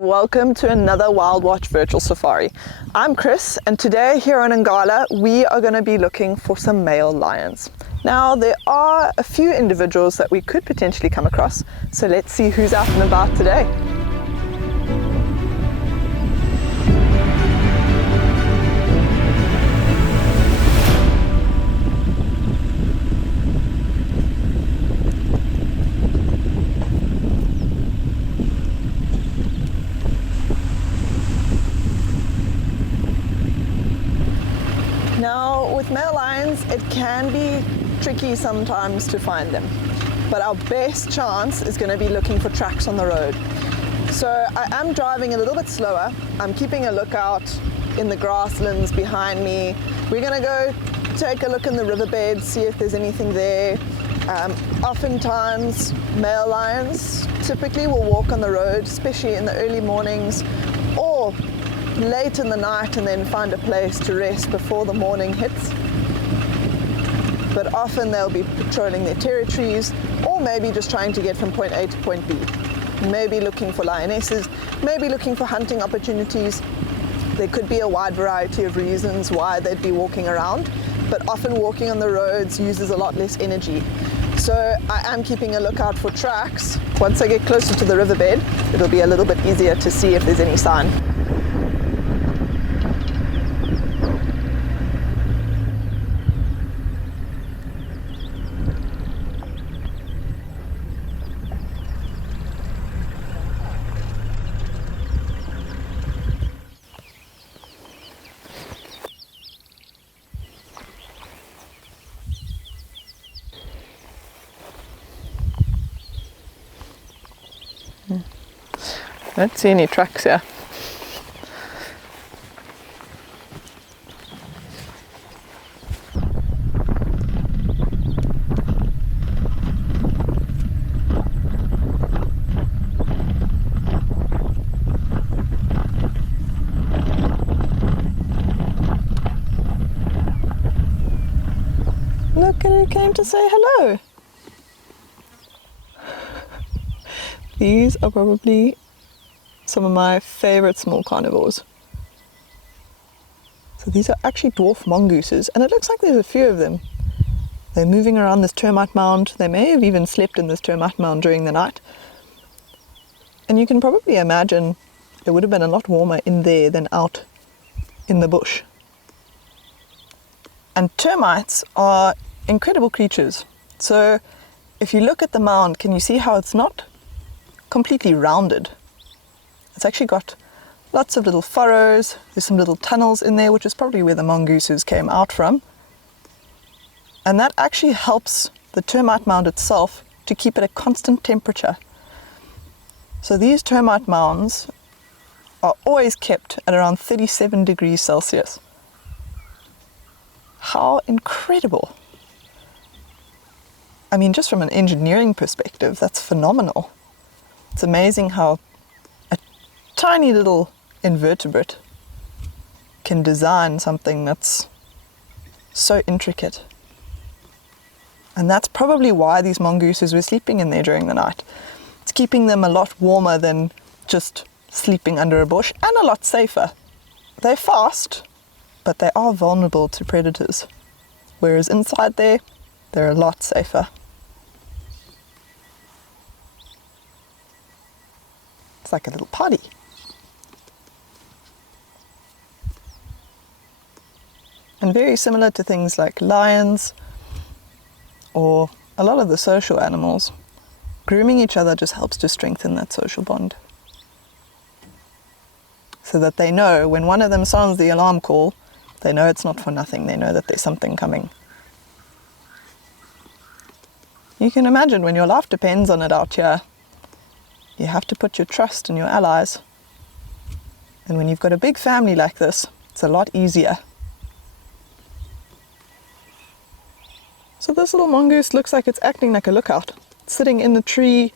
Welcome to another WILDwatch virtual safari. I'm Chris, and today here in Ngala we are going to be looking for some male lions. Now there are a few individuals that we could potentially come across, so let's see who's out and about today. Now, with male lions, it can be tricky sometimes to find them, but our best chance is going to be looking for tracks on the road. So I am driving a little bit slower. I'm keeping a lookout in the grasslands behind me. We're going to go take a look in the riverbed, see if there's anything there. Oftentimes, male lions typically will walk on the road, especially in the early mornings or late in the night, and then find a place to rest before the morning hits. But often they'll be patrolling their territories, or maybe just trying to get from point A to point B. Maybe looking for lionesses, maybe looking for hunting opportunities. There could be a wide variety of reasons why they'd be walking around, but often walking on the roads uses a lot less energy. So I am keeping a lookout for tracks. Once I get closer to the riverbed, it'll be a little bit easier to see if there's any sign. I don't see any tracks here. Look, and he came to say hello. These are probably some of my favorite small carnivores. So these are actually dwarf mongooses, and it looks like there's a few of them. They're moving around this termite mound. They may have even slept in this termite mound during the night. And you can probably imagine it would have been a lot warmer in there than out in the bush. And termites are incredible creatures. So if you look at the mound, can you see how it's not completely rounded? It's actually got lots of little furrows. There's some little tunnels in there, which is probably where the mongooses came out from. And that actually helps the termite mound itself to keep it a constant temperature. So these termite mounds are always kept at around 37 degrees Celsius. How incredible! I mean, just from an engineering perspective, that's phenomenal. It's amazing how tiny little invertebrate can design something that's so intricate. And that's probably why these mongooses were sleeping in there during the night. It's keeping them a lot warmer than just sleeping under a bush, and a lot safer. They're fast, but they are vulnerable to predators. Whereas inside there, they're a lot safer. It's like a little party. And very similar to things like lions or a lot of the social animals, grooming each other just helps to strengthen that social bond. So that they know when one of them sounds the alarm call, they know it's not for nothing. They know that there's something coming. You can imagine when your life depends on it out here, you have to put your trust in your allies. And when you've got a big family like this, it's a lot easier. So this little mongoose looks like it's acting like a lookout. It's sitting in the tree.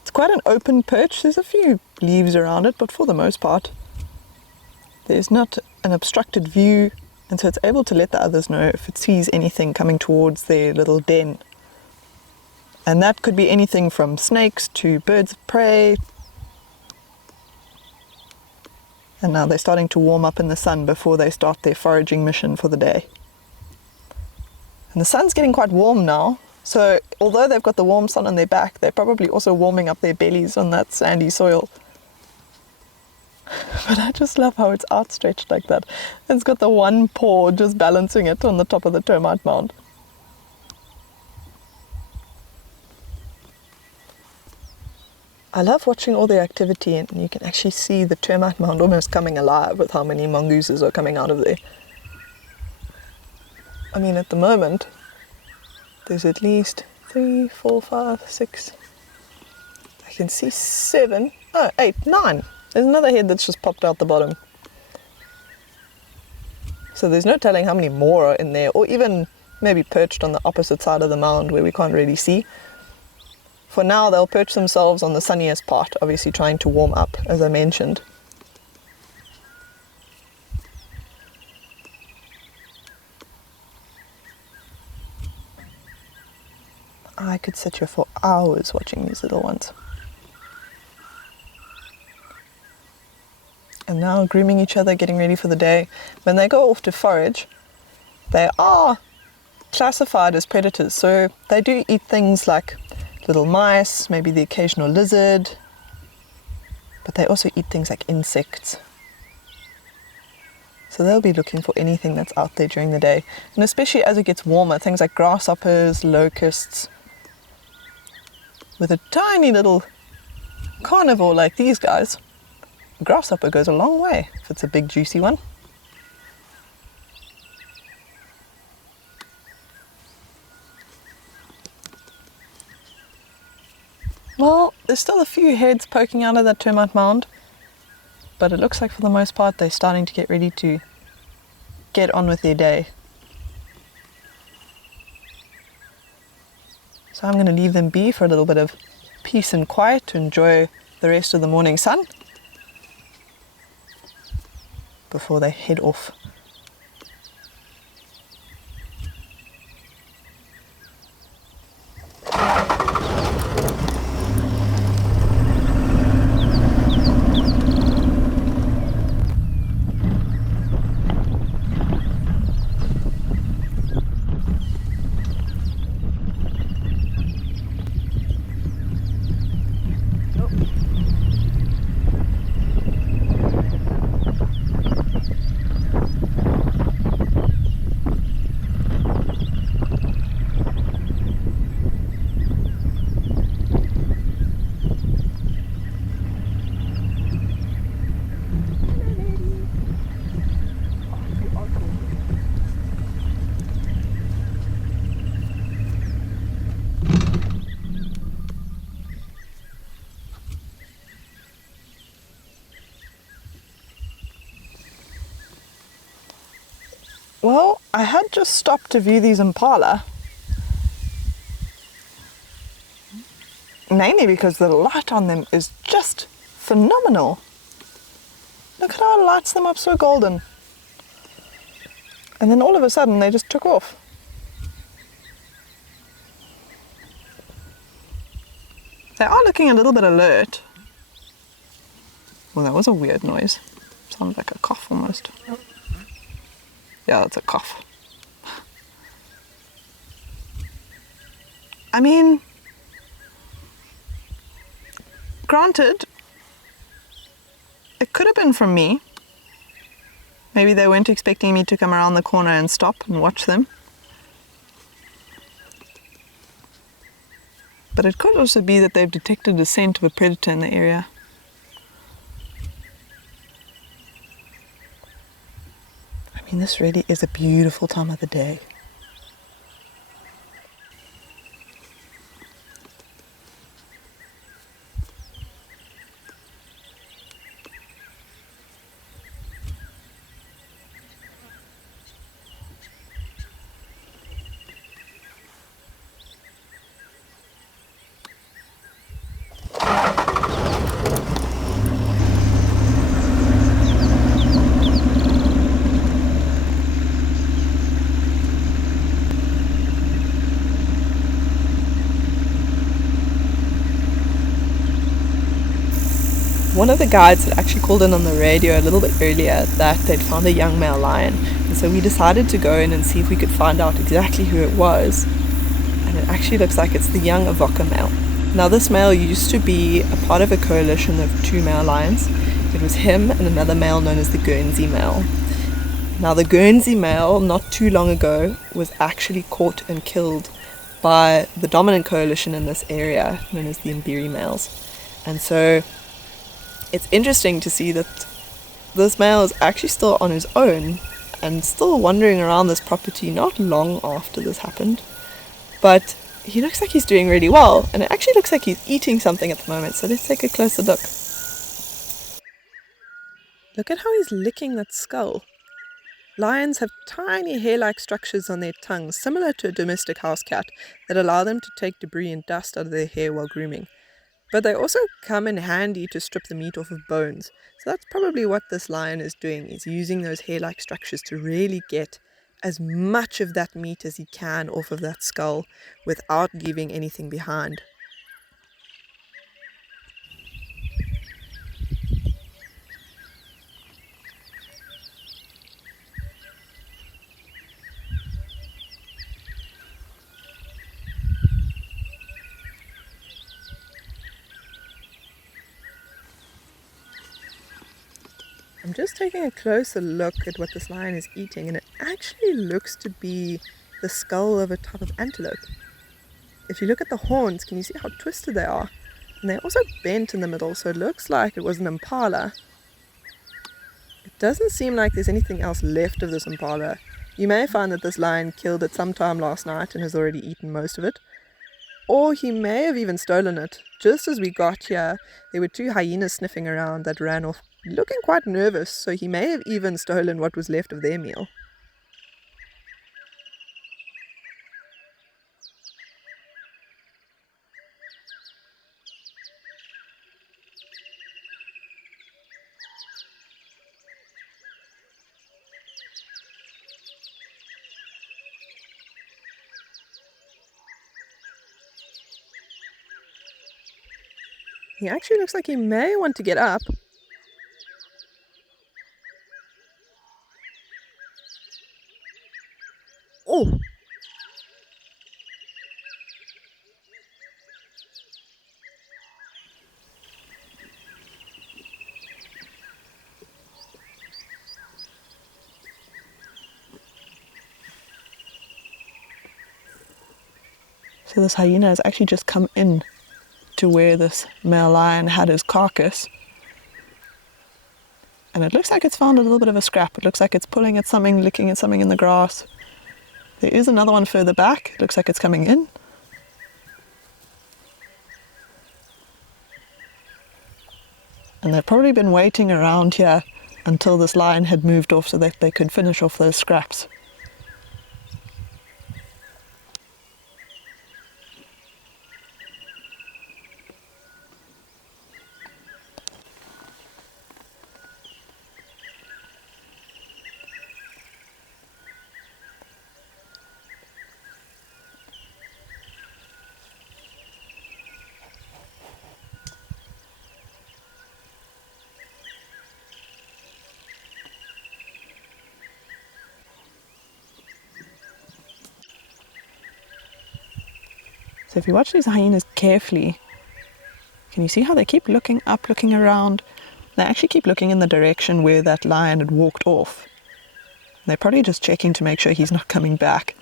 It's quite an open perch. There's a few leaves around it, but for the most part, there's not an obstructed view, and so it's able to let the others know if it sees anything coming towards their little den. And that could be anything from snakes to birds of prey, And now they're starting to warm up in the sun before they start their foraging mission for the day. And the sun's getting quite warm now, so although they've got the warm sun on their back, they're probably also warming up their bellies on that sandy soil. But I just love how it's outstretched like that. It's got the one paw just balancing it on the top of the termite mound. I love watching all the activity, and you can actually see the termite mound almost coming alive with how many mongooses are coming out of there. I mean, at the moment, there's at least 3, 4, 5, 6. I can see 7, 8, 9. There's another head that's just popped out the bottom. So there's no telling how many more are in there, or even maybe perched on the opposite side of the mound where we can't really see. For now, they'll perch themselves on the sunniest part, obviously trying to warm up, as I mentioned. I could sit here for hours watching these little ones. And now grooming each other, getting ready for the day. When they go off to forage, they are classified as predators, so they do eat things like little mice, maybe the occasional lizard, but they also eat things like insects. So they'll be looking for anything that's out there during the day. And especially as it gets warmer, things like grasshoppers, locusts. With a tiny little carnivore like these guys, a grasshopper goes a long way if it's a big juicy one. Well, there's still a few heads poking out of that termite mound, but it looks like for the most part they're starting to get ready to get on with their day. So I'm going to leave them be for a little bit of peace and quiet to enjoy the rest of the morning sun before they head off. Well, I had just stopped to view these impala, mainly because the light on them is just phenomenal. Look at how it lights them up so golden. And then all of a sudden they just took off. They are looking a little bit alert. Well, that was a weird noise. Sounded like a cough almost. Yeah, that's a cough. I mean, granted, it could have been from me. Maybe they weren't expecting me to come around the corner and stop and watch them. But it could also be that they've detected the scent of a predator in the area. I mean, this really is a beautiful time of the day. one of the guides had actually called in on the radio a little bit earlier that they'd found a young male lion, and so we decided to go in and see if we could find out exactly who it was. And it actually looks like it's the young Avoca male. Now this male used to be a part of a coalition of 2 male lions. It was him and another male known as the Guernsey male. Now the Guernsey male, not too long ago, was actually caught and killed by the dominant coalition in this area, known as the Mbiri males. And so it's interesting to see that this male is actually still on his own and still wandering around this property not long after this happened. But he looks like he's doing really well, and it actually looks like he's eating something at the moment, so let's take a closer look. Look at how he's licking that skull. Lions have tiny hair-like structures on their tongues, similar to a domestic house cat, that allow them to take debris and dust out of their hair while grooming. But they also come in handy to strip the meat off of bones. So that's probably what this lion is doing. He's using those hair-like structures to really get as much of that meat as he can off of that skull without leaving anything behind. I'm just taking a closer look at what this lion is eating, and it actually looks to be the skull of a type of antelope. If you look at the horns, can you see how twisted they are? And they're also bent in the middle, so it looks like it was an impala. It doesn't seem like there's anything else left of this impala. You may find that this lion killed it sometime last night and has already eaten most of it. Or he may have even stolen it. Just as we got here, there were 2 hyenas sniffing around that ran off, looking quite nervous, so he may have even stolen what was left of their meal. He actually looks like he may want to get up. Oh! So this hyena has actually just come in to where this male lion had his carcass. And it looks like it's found a little bit of a scrap. It looks like it's pulling at something, licking at something in the grass. There is another one further back. It looks like it's coming in. And they've probably been waiting around here until this lion had moved off so that they could finish off those scraps. So if you watch these hyenas carefully, can you see how they keep looking up, looking around? They actually keep looking in the direction where that lion had walked off. They're probably just checking to make sure he's not coming back.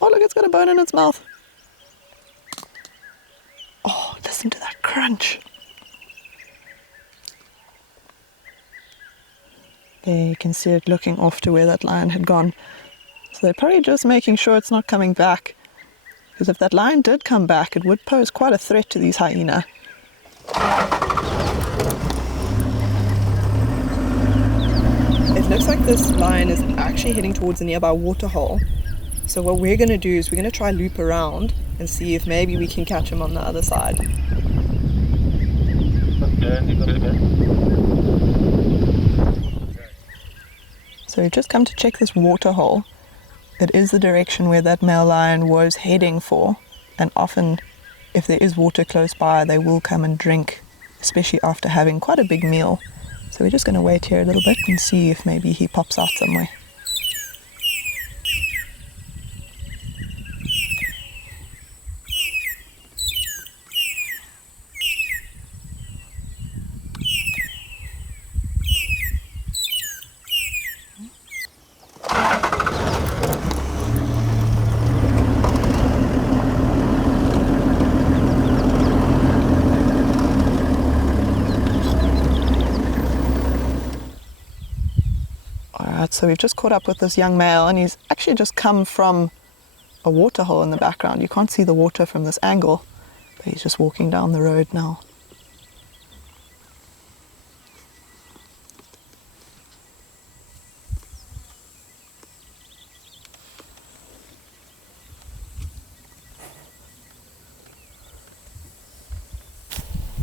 Oh, look, it's got a bone in its mouth. Oh, listen to that crunch. There you can see it looking off to where that lion had gone. So they're probably just making sure it's not coming back. Because if that lion did come back, it would pose quite a threat to these hyena. It looks like this lion is actually heading towards a nearby waterhole. So what we're going to do is we're going to try loop around and see if maybe we can catch him on the other side. So we've just come to check this waterhole. It is the direction where that male lion was heading for, and often if there is water close by, they will come and drink, especially after having quite a big meal. So we're just going to wait here a little bit and see if maybe he pops out somewhere. So we've just caught up with this young male, and he's actually just come from a water hole in the background. You can't see the water from this angle, but he's just walking down the road now.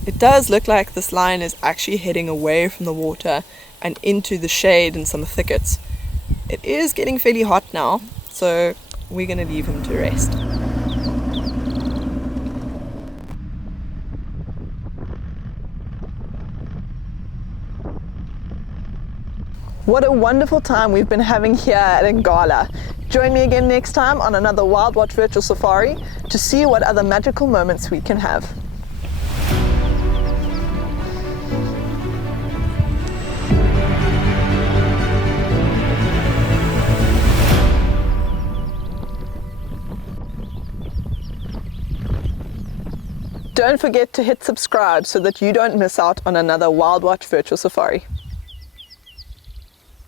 It does look like this lion is actually heading away from the water and into the shade and some thickets. It is getting fairly hot now, so we're going to leave him to rest. What a wonderful time we've been having here at Ngala. Join me again next time on another WILDwatch virtual safari to see what other magical moments we can have. Don't forget to hit subscribe so that you don't miss out on another WILDwatch virtual safari.